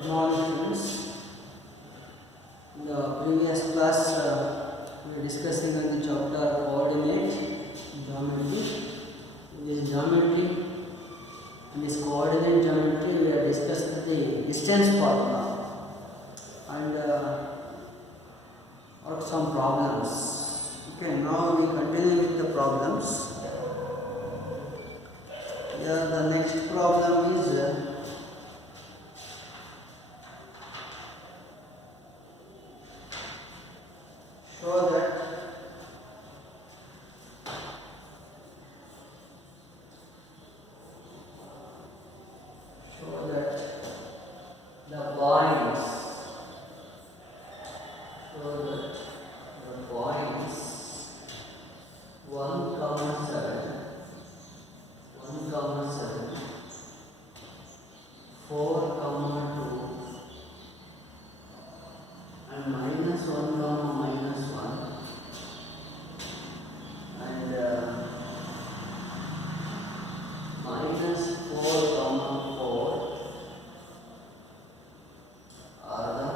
Good morning, friends. In the previous class, we were discussing on the chapter coordinate geometry. In this geometry, in this coordinate geometry, we are discussing the distance formula and work some problems. Okay, now we continue with the problems. Here, the next problem is. Show that the points one comma seven, 4 comma 2 and minus 1 comma minus 1 and minus 4 comma 4 are the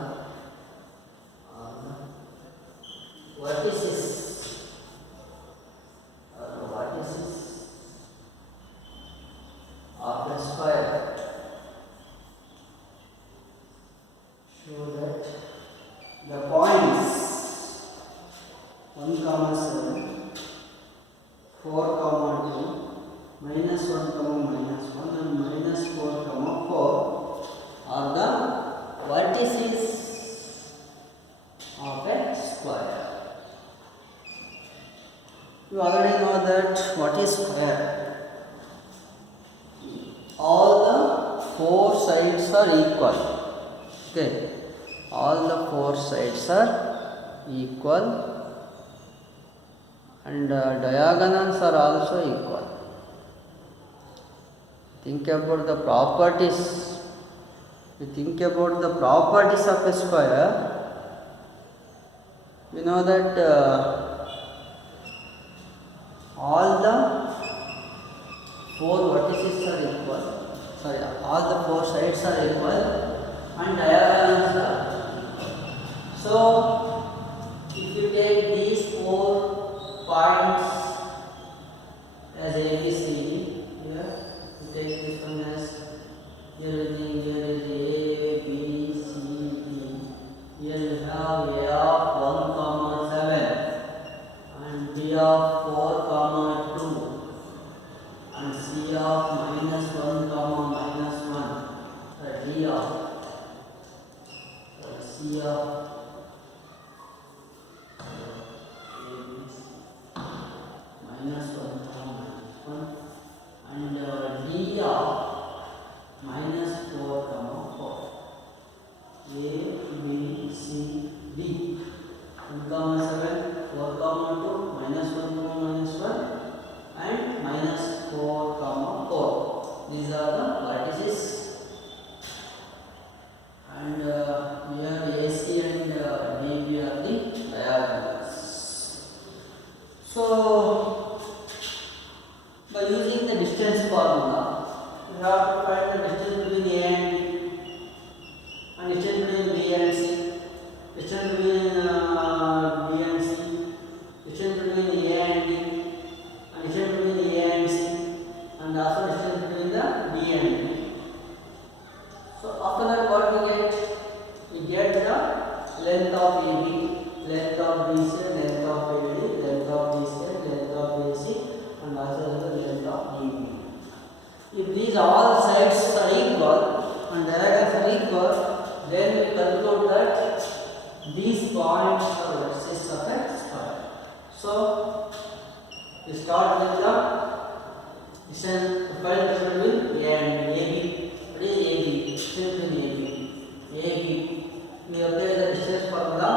vertices of the square. Show that the points 1 comma 7, 4 comma 2, minus 1 comma minus 1 and minus 4 comma 4 are the vertices of a square. You already know that what is square. All the 4 sides are equal. Okay, all the 4 sides are equal and diagonals are also equal. Think about the properties. You think about the properties of a square. You know that all the 4 vertices are equal. All the 4 sides are equal and diagonals are equal. So, if you take these 4 points as A, B, C, D, here you take this one as here is A, B, C, D. Here you have A of 1 comma 7 and B of 4 comma 2 and C of minus 1 comma minus 1. D of C of minus 1 comma minus 1 and D of minus 4 comma 4. A, B, C, D. 1 comma 7, 4 comma 2, minus 1 comma minus 1 and minus 4 comma 4. These are the vertices. And here AC and DB are the diagonals. So, by using the distance formula, you have to find the distance between A and B, and distance between B and C, distance between B and C, distance between A and D, and distance between A and C, and also distance between the D and B. So after that, what we get? We get the length of AB, length of BC, length of AD, length of BC, length of AC, and also the length of DB. If these all sides are equal and diagonals are equal, then we conclude that these points are vertices of a square. So we start with the distance to find the difference between A and AB. What is AB? Distance between AB. AB. We apply the distance formula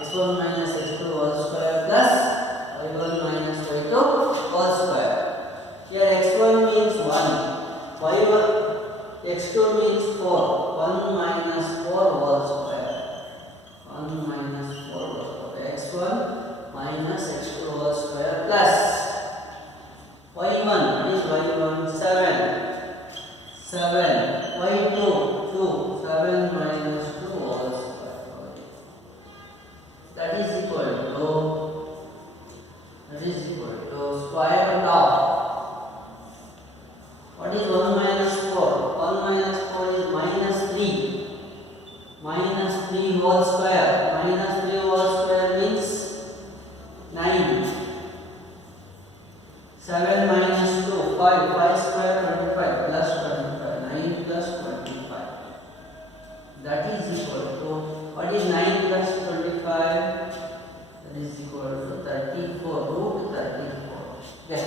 x1 minus x2 whole square plus y1 minus y2 whole square. Here x1 means 1, y1, x2 means 4, 1 minus 4 whole square. 1 minus 4 whole square. x1 minus x2 whole square plus y1 is y1 7, y2 2, 7 minus 2 whole square. That is equal to square root of, what is 1 minus 4? 1 minus 4 is minus 3. Minus 3 whole square. Minus 3 whole square means 9. 7 minus 2, 5. 5 square 25 plus 25. 9 plus 25. That is equal to, what is 9 plus 25? That is equal to 34. Root 34. Yes.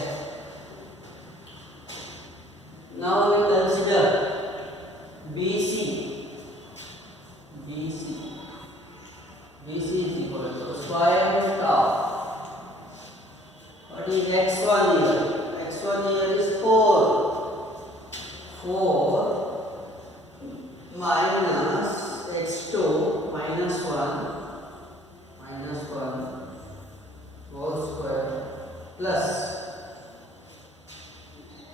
Now we consider BC. BC is equal to square root of, what is x1 here? X1 here is 4. 4 minus x2 minus 1 whole square plus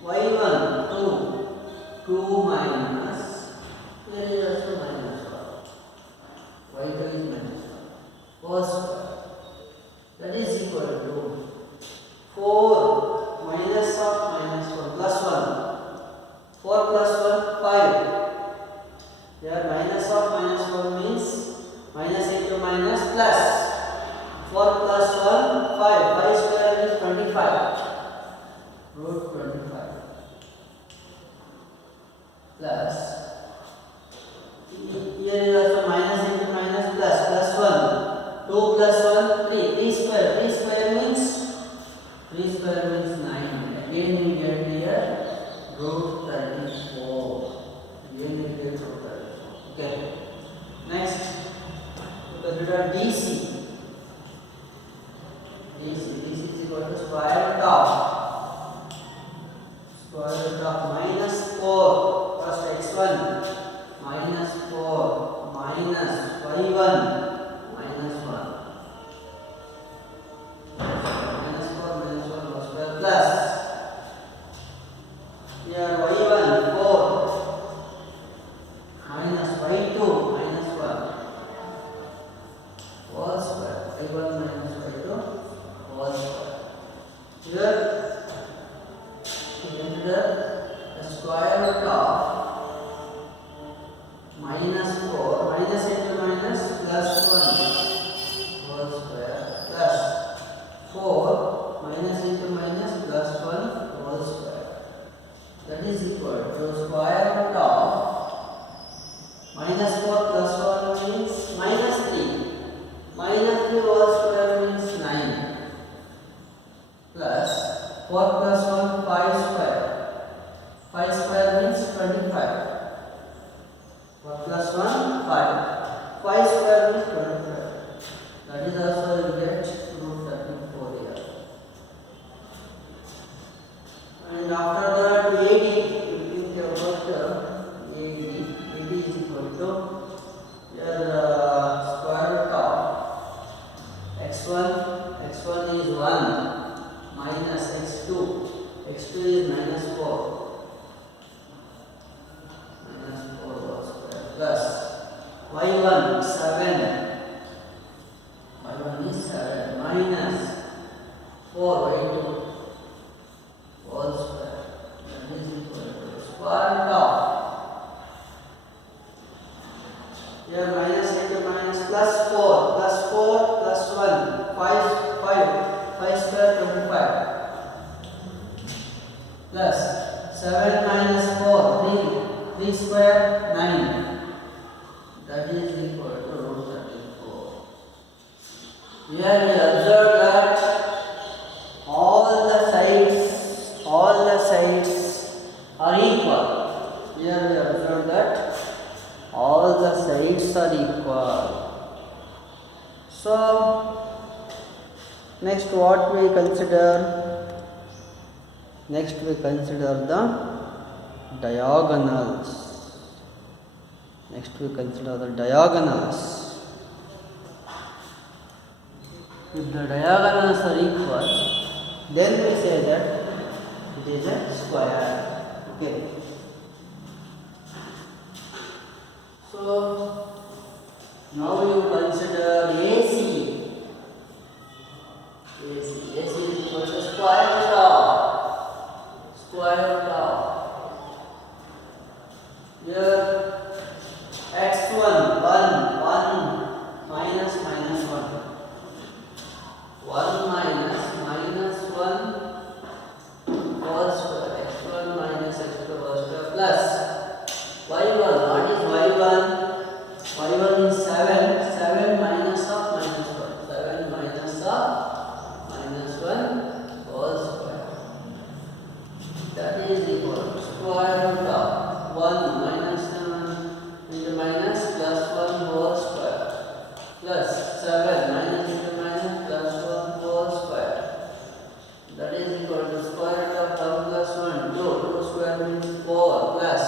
y1 2 minus, here is also minus 1, y2 is minus 1 whole square. That is equal to 4 minus of minus 1 plus 1. 4 plus 1, 5. Here minus of minus 4 means minus into minus plus. 4 plus 1, 5. 5 square is 25. Root 25. Plus, here is also minus into minus plus. Plus 1. 2 plus 1, 3. 3 square. 3 square means 9. Again we get here root 34. Again we get root 34. Okay. Next, consider DC. DC is equal to square root of minus 4 first x1 minus 4 minus y1 minus 1 minus 4 minus 1 whole square plus, here y1 4 minus y2 minus 1 whole square. y1 minus y2 whole square. Here consider the square root of minus 4 minus into minus plus 1 whole square plus 4 minus into minus plus 1 whole square. That is equal to square root of minus 4 plus 1 means minus 3. Minus 3 whole square means 9 plus 4 plus 1, 5 square. 5 square means 25. 4 plus 1, 5. 5 square means 25. That is also you get root 34 here. And after that, AD, you think about AD. AD is equal to your square root of x1. x1 is 1 minus x2. x2 is minus 4. Minus 4 whole square plus y1 7. y1 is 7 minus 4 y2 whole square. That is equal to square root of, here minus into minus plus 4 plus 4 plus 1 5 square 25 plus 7 minus 4 3 square 9. That is equal to root 34. Here we observe that all the sides are equal. Here we observe that all the sides are equal. So next what we consider? Next we consider the diagonals. Next we consider the diagonals. If the diagonals are equal, then we say that it is a square. Okay. So So now you consider AC. AC is equal to square root of here x1 1 minus 1 1 minus 1 whole square x1 minus x2 whole square plus y1. What is y1? y1 is 7 minus of minus 1 7 minus of minus 1 whole square. That is equal to square root of 1 minus into minus plus 1 whole square plus 7 minus into minus plus 1 whole square. That is equal to square root of 1 plus 1 2 square means 4 plus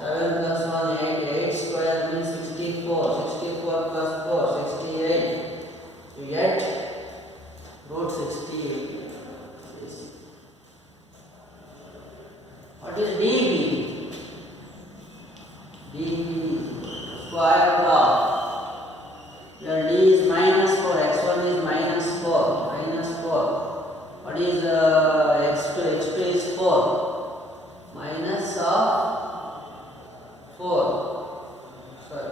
7 plus 1 8 square means 64 plus 4 68. You get root 68. What is dB? dB square root of here d is minus 4 x1 is minus 4 what is x2 is 4 minus of 4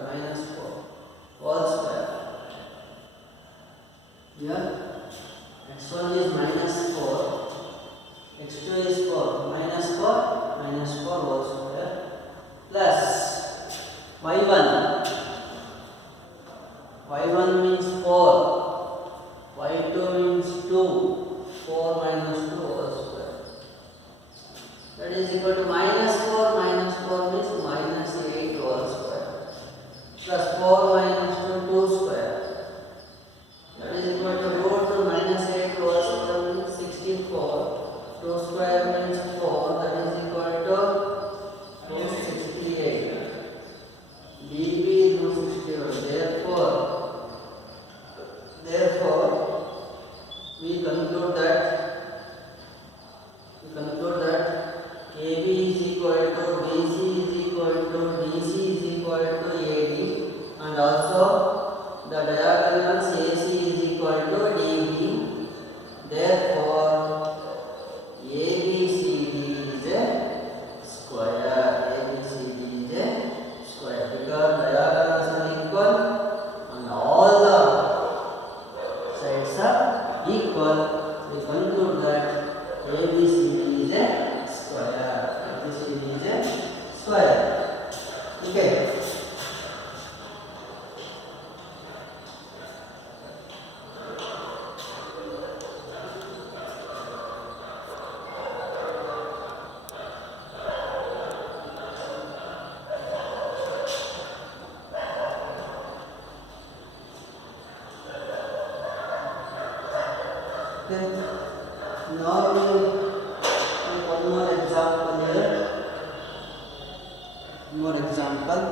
minus 4 whole square. Here x1 is minus 4 x2 is 4 minus 4 whole square plus y1 means 4 y2 means 2 4 minus 2 whole square. That is equal to minus 4 means minus 8 whole square plus 4 minus 2 square. That is equal to root minus 8 whole square means 64 2 square means 4. That is equal to root 68. dB is root 68. Therefore we conclude that AB is equal to BC is equal to DC is equal to AD, and also the diagonals AC is equal to DB. Therefore ABCD is a square. Because diagonals are equal and all the sides are equal, we conclude that ABCD is a square. Okay. Then now we will take one more example here. More example.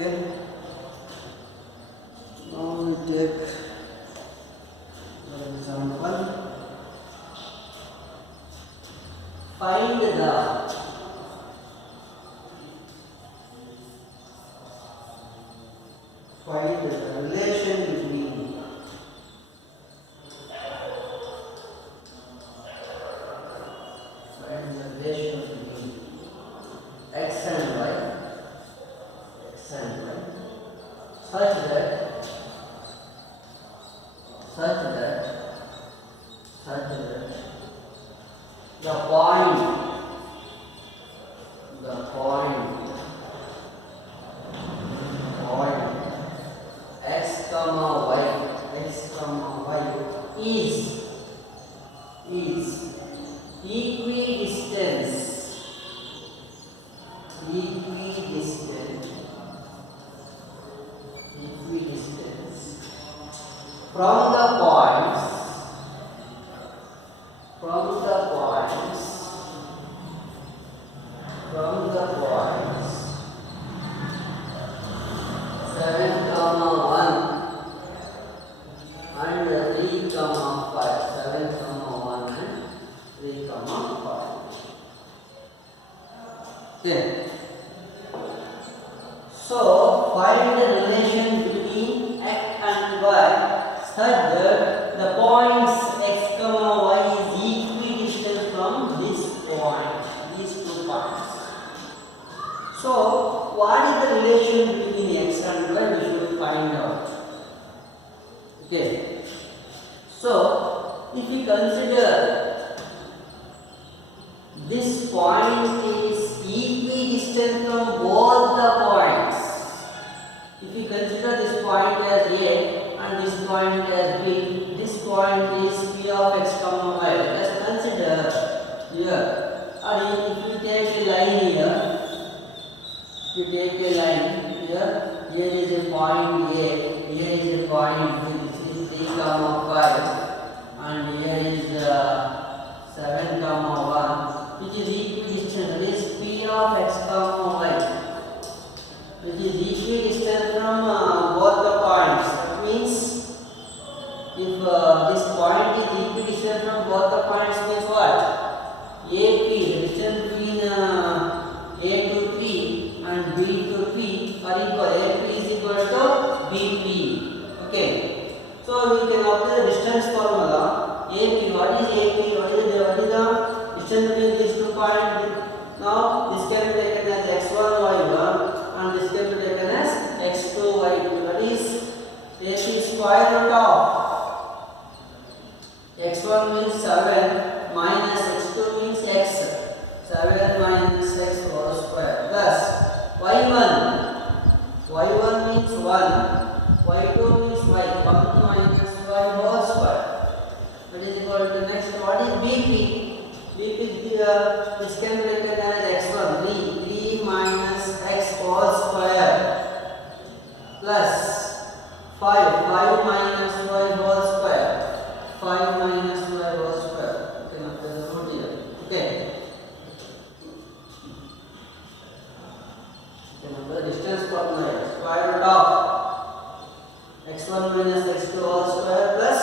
Okay. Now we take example. Find the relation between x and y such that the point x comma y is equidistant from the points 7, 1 and 3, 5. 7, 1 and 3, 5. Then, so find the relation between x and y such that the points x, y is equidistant from this point, these 2 points. So, what is the relation between x and y? We should find out. Okay. So, if we consider this point is equidistant from both the points. If we consider this point as A and this point as B, this point is P of x comma y. Let us consider here. Or if you take a line here, here is a point A, here is a point B, this is 3, 5, and here is 7, 1, which is equidistant. That is P of x comma y, which is equidistant from both the points. That means if this point is equidistant from both the points, means what? AP, the distance between A to P and B to P are equal. AP is equal to BP. Okay. So we can apply the distance formula. AP, what is AP? What is the distance between these 2 points? Now this can be taken as x1, y1, and this can be taken as x2, y2. That is AP square root of x1 means 7 minus x2 means x. 7 minus x whole square plus y1 means 1, y2 means y, 1 minus y whole square. That is equal to next. What is BP? BP this can be written as x1, 3 minus x whole square plus 5 minus y whole square, 5 minus y whole square. You can apply the root here. Okay. The distance formula square root of x1 minus x2 whole square plus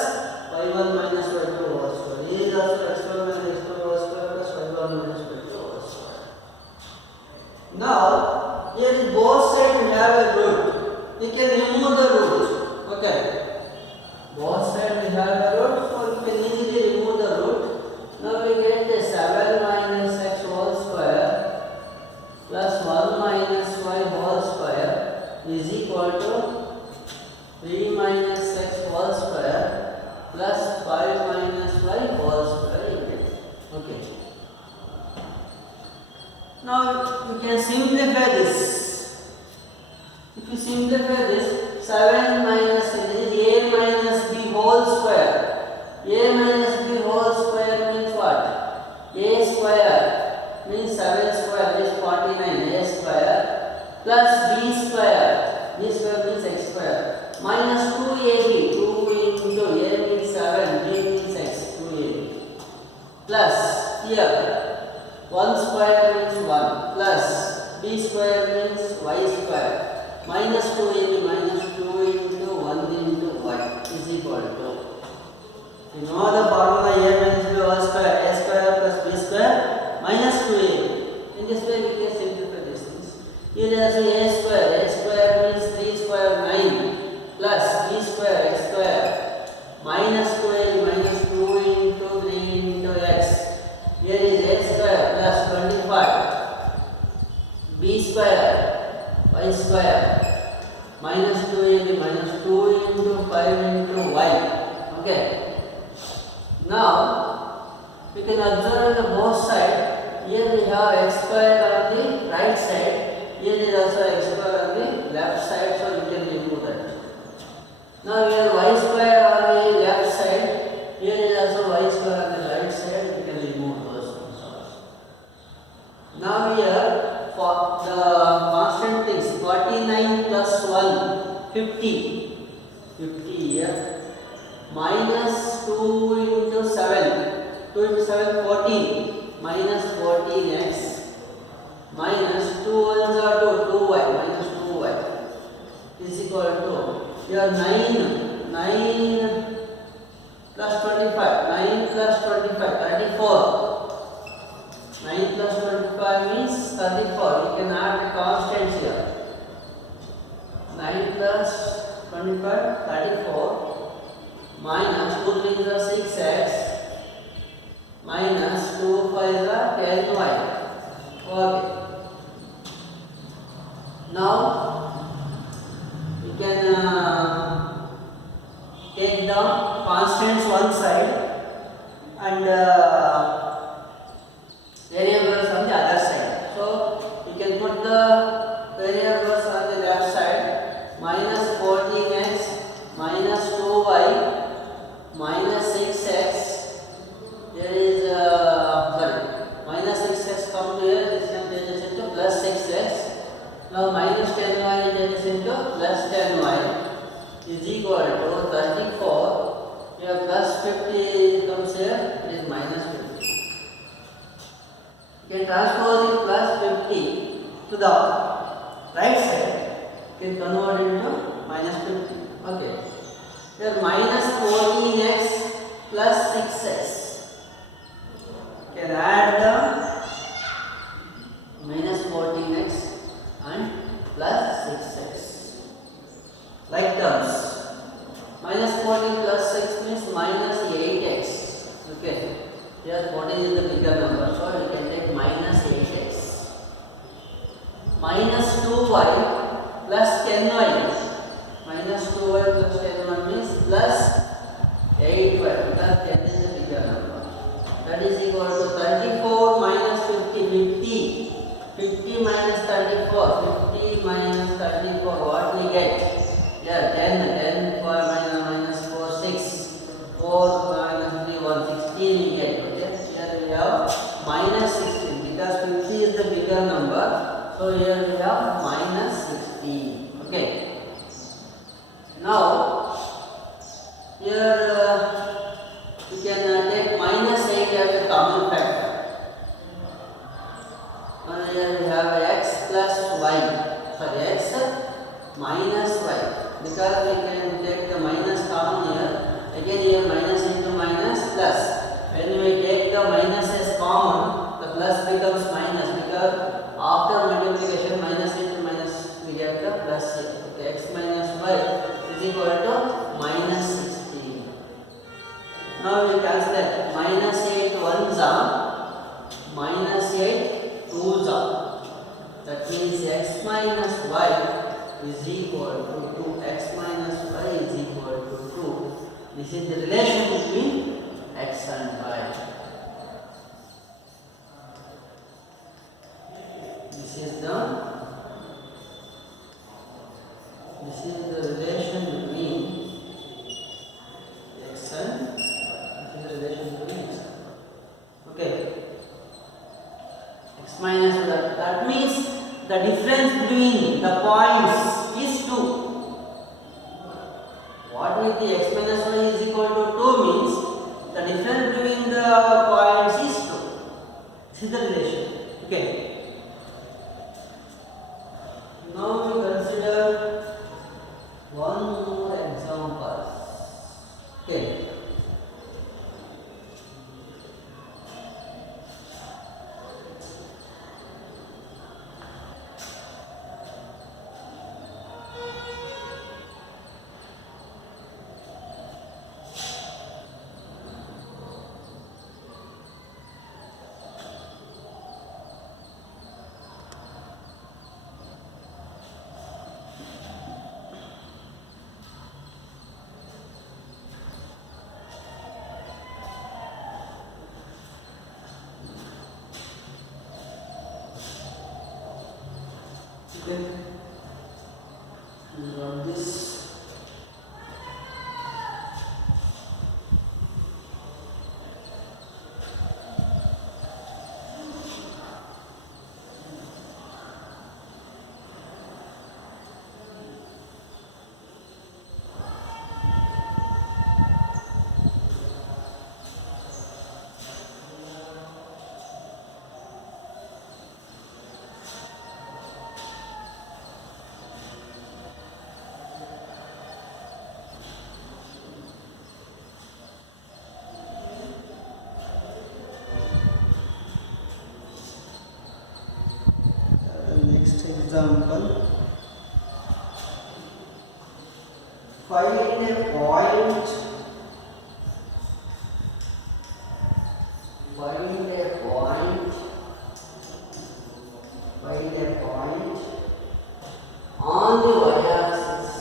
y1 minus y2 whole square. This is also x1 minus x2 whole square plus y1 minus y2 whole square. Now, here is both sides we have a root. We can remove the root. Okay. Both sides we have a root, so we can easily remove the root. Now we get the 7 minus x whole square plus 1 minus y whole square is equal to 3 minus x whole square plus 5 minus y whole square. Okay. Now you can simplify this. If you simplify this, 7 minus a minus b whole square. A minus b whole square means what? A square means 7 square, that is 49. A square plus b square. B square means x square minus 2ab. 2 into a means 7, b means x. 2ab plus here 1 square means 1 plus b square means y square minus 2 minus 2 into 1 into y is equal to, you know the formula a minus b whole square, a square plus b square minus 2ab. In this way we can simplify these things. Here is also a square means 3 square 9 plus b square x square minus 2ab minus 2 into 3 into x. Here is a square plus 25 b square y square minus 2ab minus 2 into 5 into y. Okay. Now we can observe the both sides. Here we have x square on the right side. Here is also x square on the left side, so we can remove that. Now here y square on the left side. Here is also y square on the right side. We can remove those ones also. Now here for the constant things, 49 plus 1, 50. 50 here. Minus 2 into 7. 2 into 7, 14. Minus 14x. Minus 2 ones are 2y. Minus 2y is equal to, here 9. 9 plus 25. 9 plus 25, 34. 9 plus 25 means 34. You can add the constants here. 9 plus 25, 34. Minus 2 3s are 6x. Minus 2 5s are 10y. Okay. Now we can take the constants one side and variables on the other side. So you can put the variables on the left side. Minus 14x minus 2y minus 6x. There is minus 6x come here. This can change this into plus 6x. Now minus 10y changes into plus 10y is equal to 34. Here plus 50 comes here. It is minus 50. You can transpose it plus 50 to the right side. You can convert into minus 50. Okay. Here minus 14x plus 6x. You can add the minus 14x and plus 6x. Like terms. Minus 14 plus 6 means minus 8x. Okay. Here 14 is the bigger number, so you can take minus 8x. Minus 2y plus 10y. Minus 2y plus 10y means plus 8y, because 10 is the bigger number. That is equal to 34 minus 50, 50. 50 minus 34, 50 minus 34, what we get? Yeah, 10 for minus 4, 6. 4 minus 3, 1, 16 we get. Okay? Here we have minus 16, because 50 is the bigger number. So here we have minus 16. Okay. Now, here you can take minus 8 as a common factor. And here we have x plus y. Sorry, x minus y. Because we can take the minus common here. Again here minus into minus plus. When we take the minus as common, the plus becomes minus, because after multiplication minus into minus we get the plus here. Okay, x minus y is equal to minus 16. Now we calculate minus 8 ones are minus 8 twos are. That means x minus y is equal to 2. X minus y is equal to 2. This is the relation between x and y. This is the relation between x and okay. X minus that means the difference between the points is 2. What with the x minus y is equal to 2 means the difference between the points is 2. This is the relation. Okay. Now we consider comma 5. Okay. Then run this. Next example, find a point, find a point on the y-axis,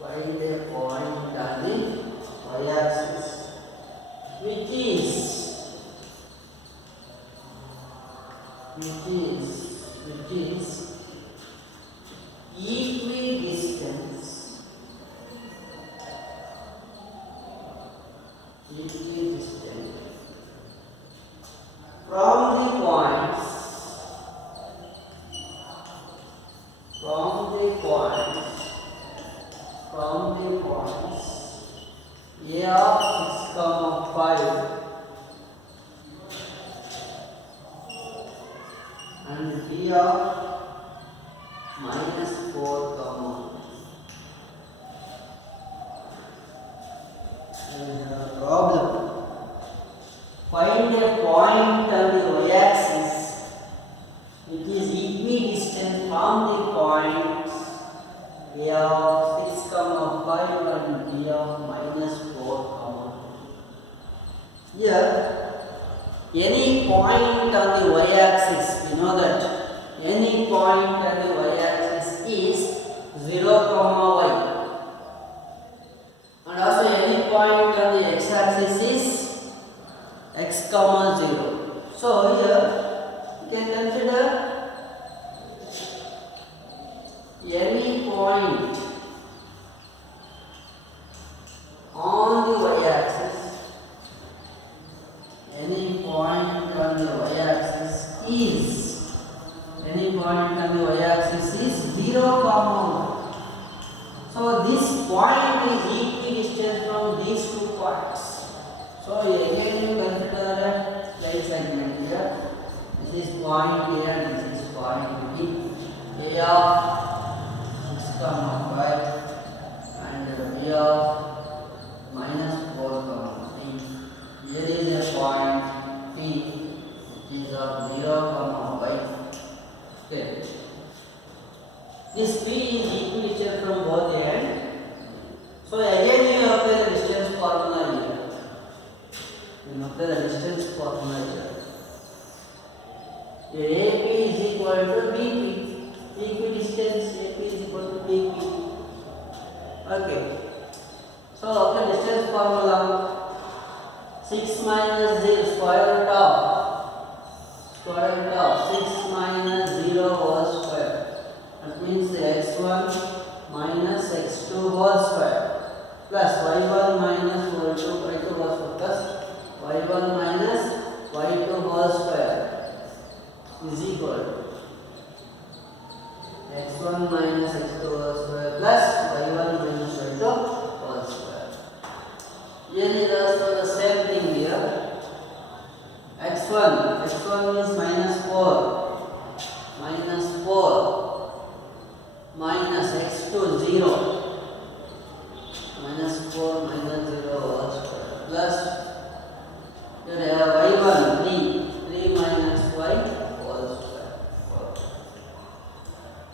find a point on the y-axis which is equidistant from the points A of 6, 5 and B of -4, problem. Find a point on the y-axis which is equidistant from the points A of 6, 5 and B of -4, 2. Here, any point on the y-axis, you know that any point on the y-axis is 0, y, and also any point on the x-axis is x, 0. So here you can consider any point on the y-axis, any point on the y-axis is 0, 1. So this point is equidistant from these 2 points. So again you consider right segment here. This is point A and this is point B. A of 6, 5 and B of -4, 3. Here is a point P which is of 0, y. Okay. This P is equidistant from both ends. So again you apply the distance formula here. You apply the distance formula here. AP is equal to BP. Equidistance AP is equal to BP. Okay. So apply distance formula. 6 minus 0 square root of 6 minus 0 whole square. That means x1 minus x2 whole square plus y1 minus y2 whole square plus y1 minus y2 whole square is equal to x1 minus x2 whole square plus y1 minus y2 whole square. Here is also the same thing here. to 0 minus 4 minus 0 whole square plus here y1 3 minus y whole square.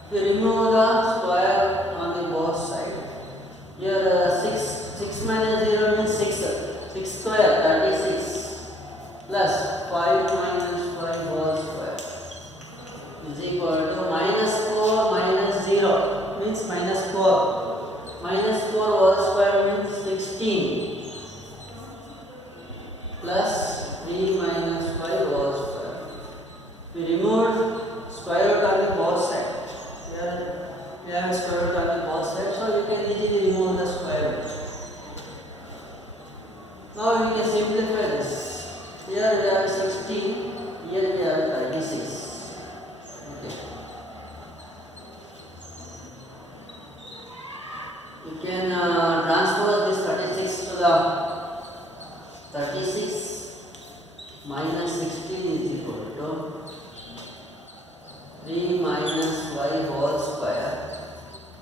If you remove the square on the both side, here 6 minus 0 means 6 square 36 plus 5 minus 5 whole square is equal to minus 4 minus 0 means minus 4 whole square means 16 plus 3 minus 5 whole square. We removed square root on the both side. Here we have square root on the both side, so you can easily remove the square root. Now we can simplify this. Here we have 16, here we have 36. Okay. You can transpose this 36 to the 36 minus 16 is equal to 3 minus y whole square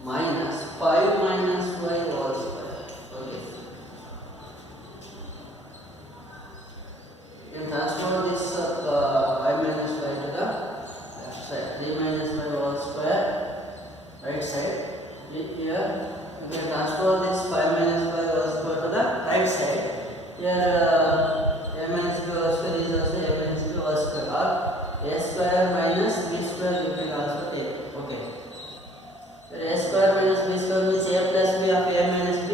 minus 5 minus y whole square. Okay. You can transform this 5 minus y to the left side. 3 minus y whole square right side. Here you can transform this 5 minus y whole square to the right side. Here a minus b whole square is also a minus b whole square, or a square minus b square you can also take. Okay. Here a square minus b square means a plus b of a minus b.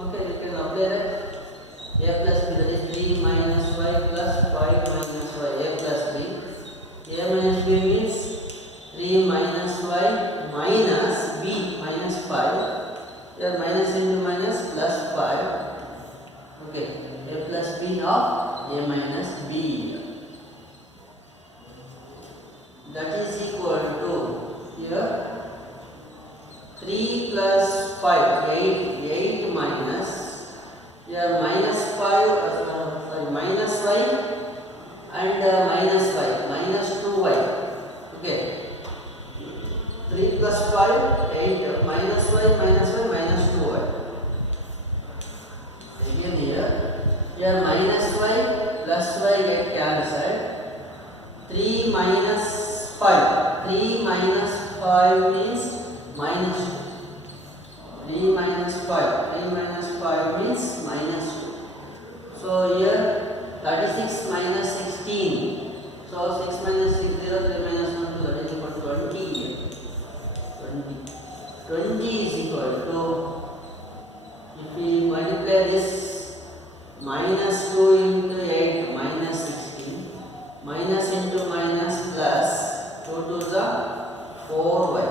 Okay, you can apply that. A plus b, that is 3 minus y plus 5 minus y, a plus b. A minus b means 3 minus y minus b minus 5. Here minus into minus plus 5. Okay, a plus b of a minus b. That is equal to here 3 plus 5, 8 minus here minus 5, minus y and minus y, minus 2y. Okay, 3 plus 5, 8 minus y, minus 2y. Again here minus y plus y get cancelled. 3 minus 5, 3 minus 5 means minus 2. 3 minus 5 means minus 2. So here 36 minus 16. So 6 minus 6, 0, 3 minus 1, 2, that is equal to 20 here. 20 is equal to, if we multiply this minus 2 into 8 minus 16, minus into minus plus 2 to the 4y.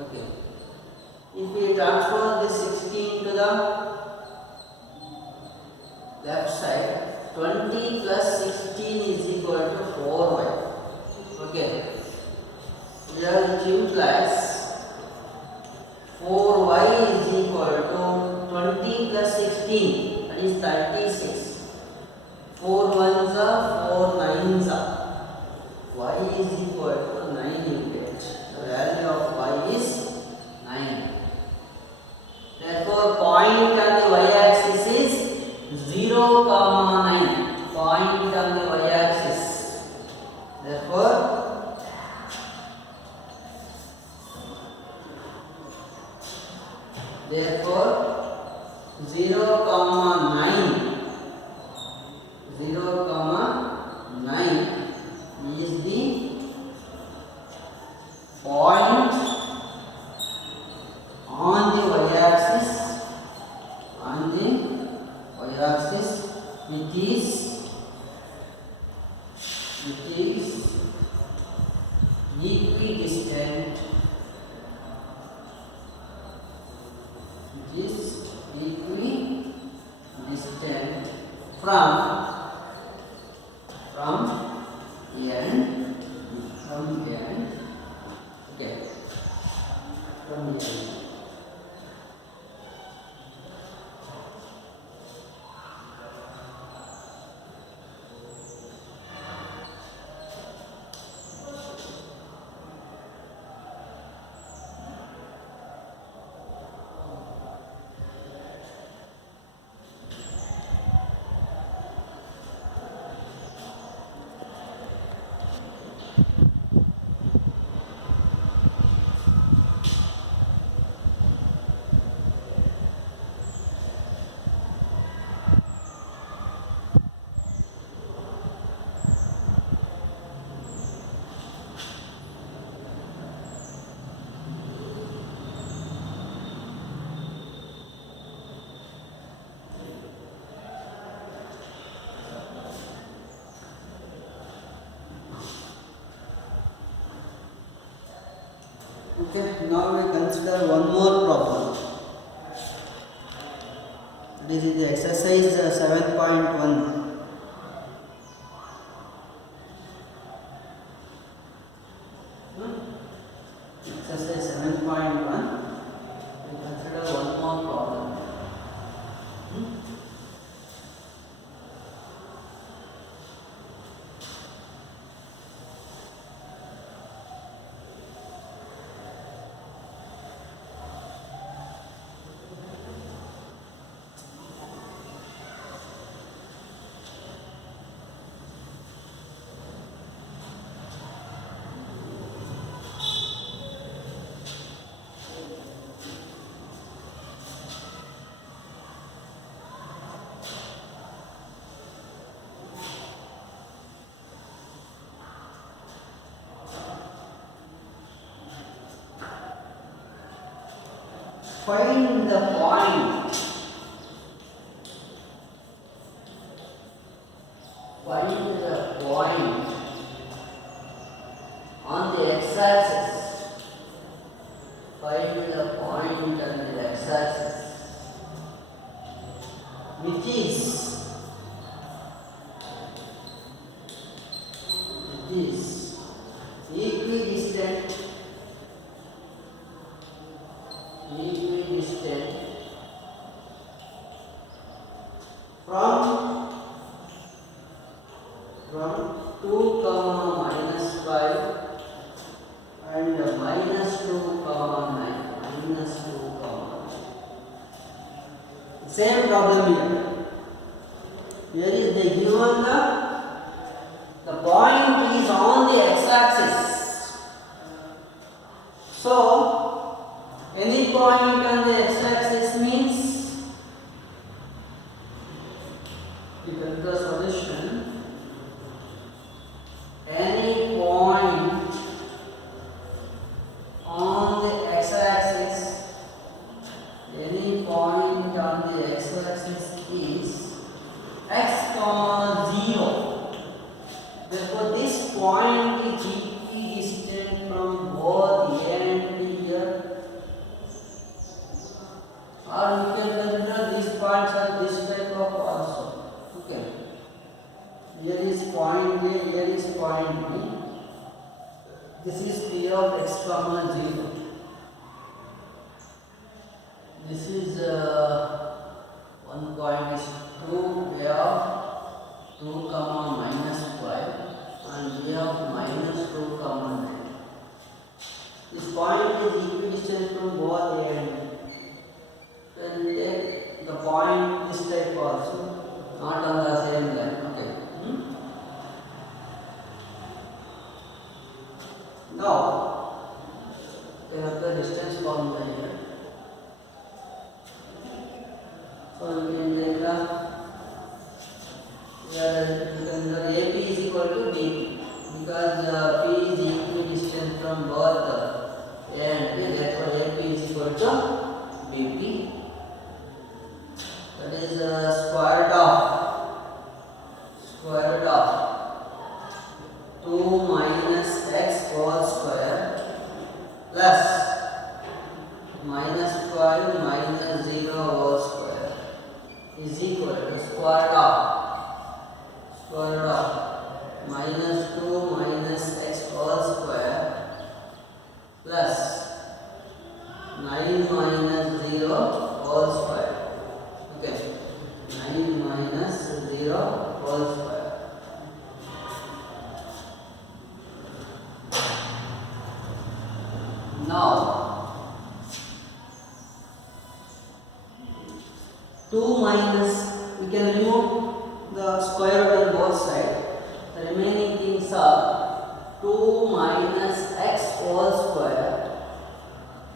Okay. If we transfer this 16 to the left side, 20 plus 16 is equal to 4y. Okay. Here which implies 4y is equal to 20 plus 16, that is 36. 4 ones are 4 nines are. Y is equal to 9 you get. The value of y is 9. Therefore, point on the y-axis is 0, 9. Point on the y-axis. Therefore, 0, 9 is the point on the y-axis, which is equidistant, from end, okay, from end. Okay, now we consider one more problem. This is the exercise 7.1. Exercise 7.1. We consider one more problem. Find the point. Find the point on the x-axis. Find the point on the x-axis, which is equidistant from 2 comma minus 5 and minus 2 comma 9. Same problem here. Here is the given the point is on the x-axis. So any point on the x-axis means you get the solution. Any point on the x-axis, is x comma 0. Therefore, this point is equidistant from both A and B here. Or you can consider these points as this type of also. Okay. Here is point A, here is point B. This is P of x comma 0. This is one point is 2 A of 2 comma minus 5 and B of minus 2 comma 9. This point is equidistant from both A and B. Then take the point this type also, not on the same line. Okay. Now, we have the distance formula here. So we can take AP is equal to BP because P is equidistant from both A and B. Therefore, AP is equal to BP. That is square root of 2 minus x whole square plus minus 5 minus 0 whole square is equal to square root of minus 2 minus x whole square plus 9 minus 0 whole square. Okay, 9 minus 0 whole square. Now 2 minus, we can remove the square root on both sides. The remaining things are 2 minus x whole square,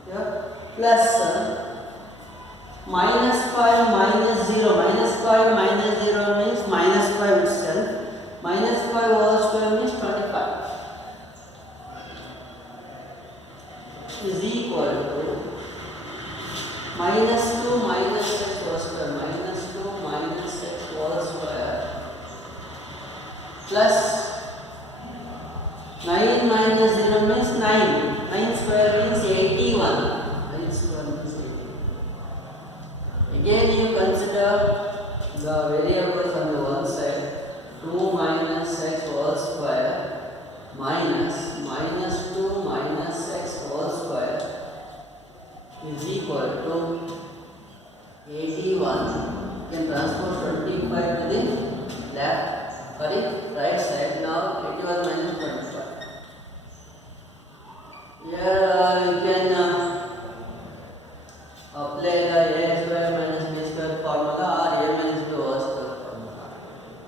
yeah, plus minus 5 minus 0. Minus 5 minus 0 means minus 5 itself. Minus 5 whole square means 25 is equal to minus 2 minus x whole square, minus 2 minus x whole square plus 9 minus 0 means 9. 9 square means 18. Again you consider the variables on the one side, 2 minus x whole square minus 2 minus x whole square is equal to 81. You can transpose 25 to the left, sorry, right side. Now 81 minus 25. Here you can apply the a square minus b square formula or a minus b whole square formula.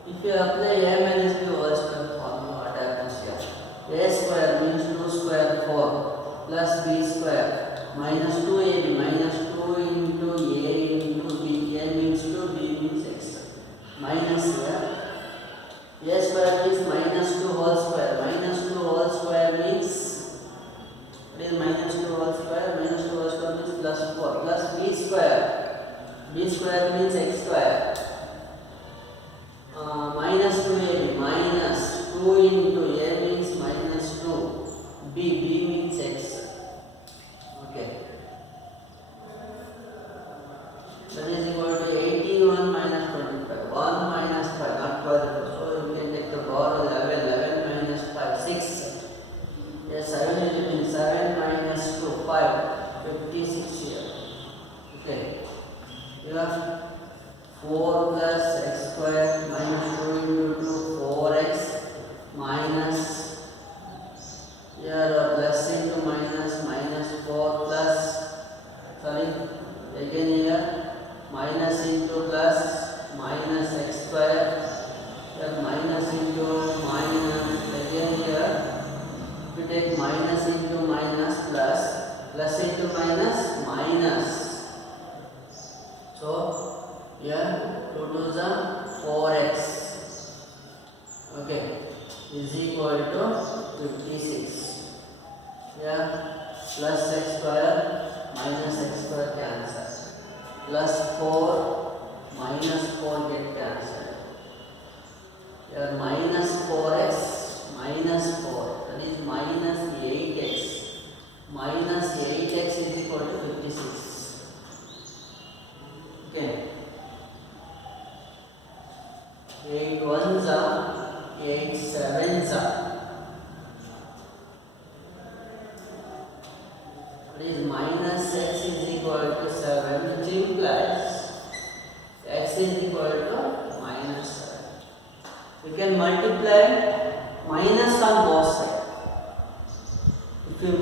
If you apply a minus b whole square formula, what happens here? A square means 2 square 4 plus b square minus 2ab minus 2 into a into b. A means 2, b means x. Minus here. A square means minus 2 whole square. Minus 2 whole square means, what is minus 2 whole square? Minus 2 whole square means plus 4 plus b square. B square means x square. Minus 2ab minus 2 into a means minus 2. B means x. Okay. That is equal to 81 minus 25. 1 minus 5, not positive. So you can take the power of 11. 11 minus 5, 6. Yes, 7 is between 7 minus 2, 5. 56 here. Okay. You have 4 plus x square minus 2 into 2, 4x minus, here plus into minus, minus 4 plus, sorry, again here minus into plus minus x square, here minus into minus, again here we take minus into minus plus, plus into minus, minus. So here 2 to the 4x, okay, is equal to 56. Here plus x square minus x square cancel. Plus 4 minus 4 get cancelled. Here minus 4x minus 4, that is minus 8x. Minus 8x is equal to 56. Okay. 8 ones are 8 sevens are. That is minus x is equal to 7, which implies x is equal to minus 7. You can multiply minus on both sides. If you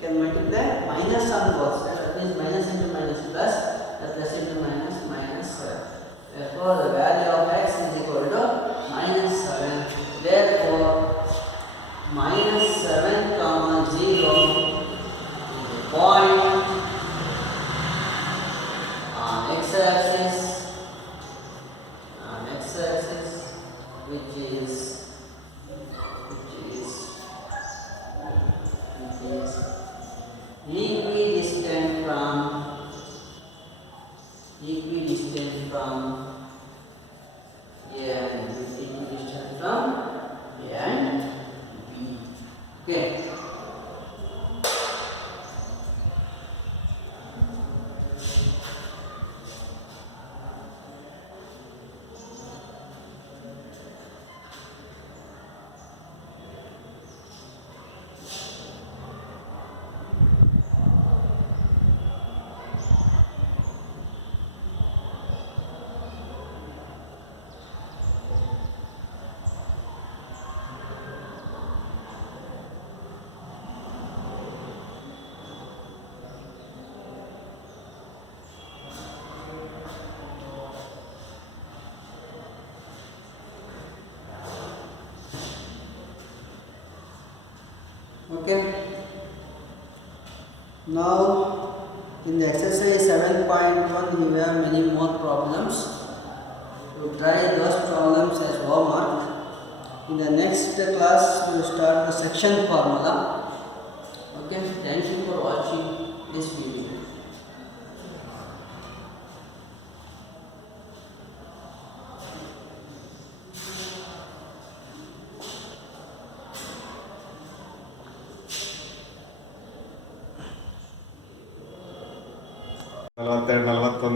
can multiply minus on both sides, that means minus into minus plus, plus into minus, minus 7. Therefore, the value of x is equal to minus 7. Therefore, minus 7 comma 0 point on x-axis, which is equidistant from A and B. Equidistant from A and B. Okay. Okay. Now in the exercise 7.1 we have many more problems. To try those problems as homework. In the next class we will start the section formula. Okay. Thank you for watching this video. ನಲವತ್ತೆರಡು 41